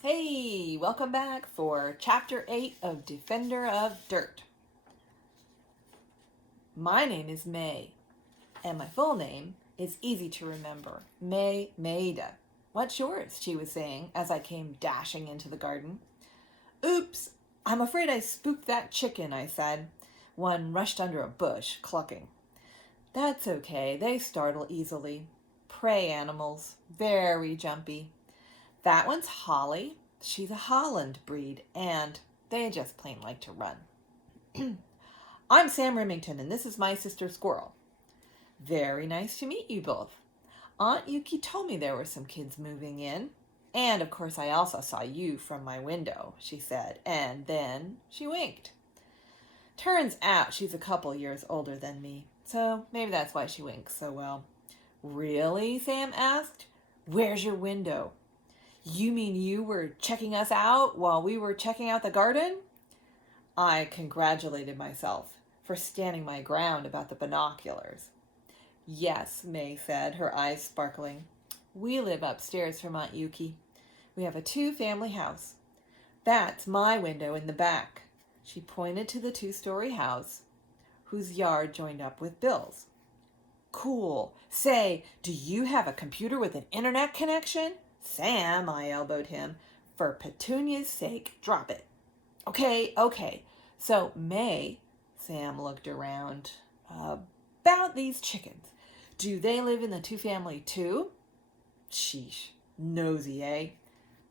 Hey, welcome back for Chapter 8 of Defender of Dirt. My name is May, and my full name is easy to remember, May Maida. What's yours? She was saying as I came dashing into the garden. Oops, I'm afraid I spooked that chicken, I said. One rushed under a bush, clucking. That's okay, they startle easily. Prey animals, very jumpy. That one's Holly. She's a Holland breed, and they just plain like to run. I'm Sam Remington, and this is my sister Squirrel. Very nice to meet you both. Aunt Yuki told me there were some kids moving in. And of course, I also saw you from my window, she said, and then she winked. Turns out she's a couple years older than me, so maybe that's why she winks so well. Really? Sam asked. Where's your window? You mean you were checking us out while we were checking out the garden? I congratulated myself for standing my ground about the binoculars. Yes, May said, her eyes sparkling. We live upstairs from Aunt Yuki. We have a two-family house. That's my window in the back. She pointed to the two-story house, whose yard joined up with Bill's. Cool. Say, do you have a computer with an internet connection? Sam, I elbowed him. For Petunia's sake, drop it. Okay. So, May, Sam looked around, about these chickens. Do they live in the two-family too? Sheesh. Nosy, eh?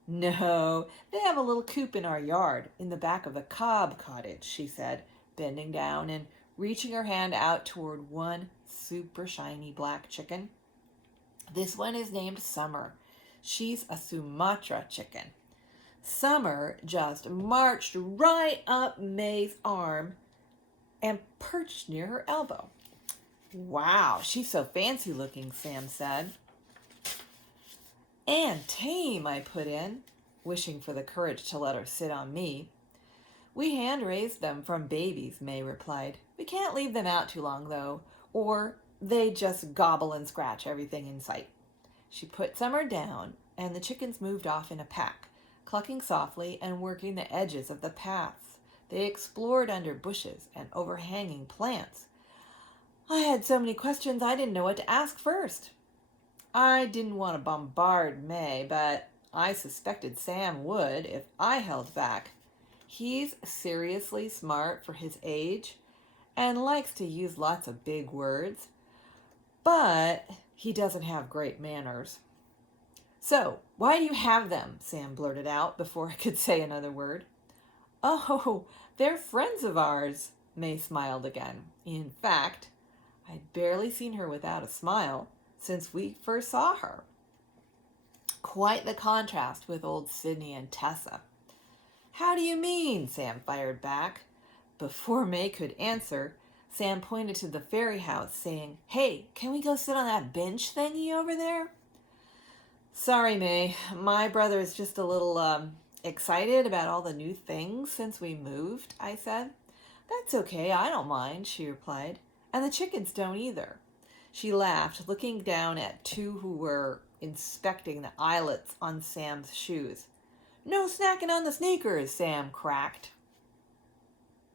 No, they have a little coop in our yard, in the back of the Cobb cottage, she said, bending down and reaching her hand out toward one super shiny black chicken. This one is named Summer. She's a Sumatra chicken. Summer just marched right up May's arm and perched near her elbow. Wow, she's so fancy looking, Sam said. And tame, I put in, wishing for the courage to let her sit on me. We hand-raised them from babies, May replied. We can't leave them out too long, though, or they just gobble and scratch everything in sight. She put Summer down, and the chickens moved off in a pack, clucking softly and working the edges of the paths. They explored under bushes and overhanging plants. I had so many questions I didn't know what to ask first. I didn't want to bombard May, but I suspected Sam would if I held back. He's seriously smart for his age and likes to use lots of big words, but he doesn't have great manners. So, why do you have them? Sam blurted out before I could say another word. Oh, they're friends of ours, May smiled again. In fact, I'd barely seen her without a smile since we first saw her. Quite the contrast with old Sydney and Tessa. How do you mean? Sam fired back. Before May could answer, Sam pointed to the fairy house, saying, Hey, can we go sit on that bench thingy over there? Sorry, May. My brother is just a little, excited about all the new things since we moved, I said. That's okay, I don't mind, she replied. And the chickens don't either. She laughed, looking down at two who were inspecting the eyelets on Sam's shoes. No snacking on the sneakers, Sam cracked.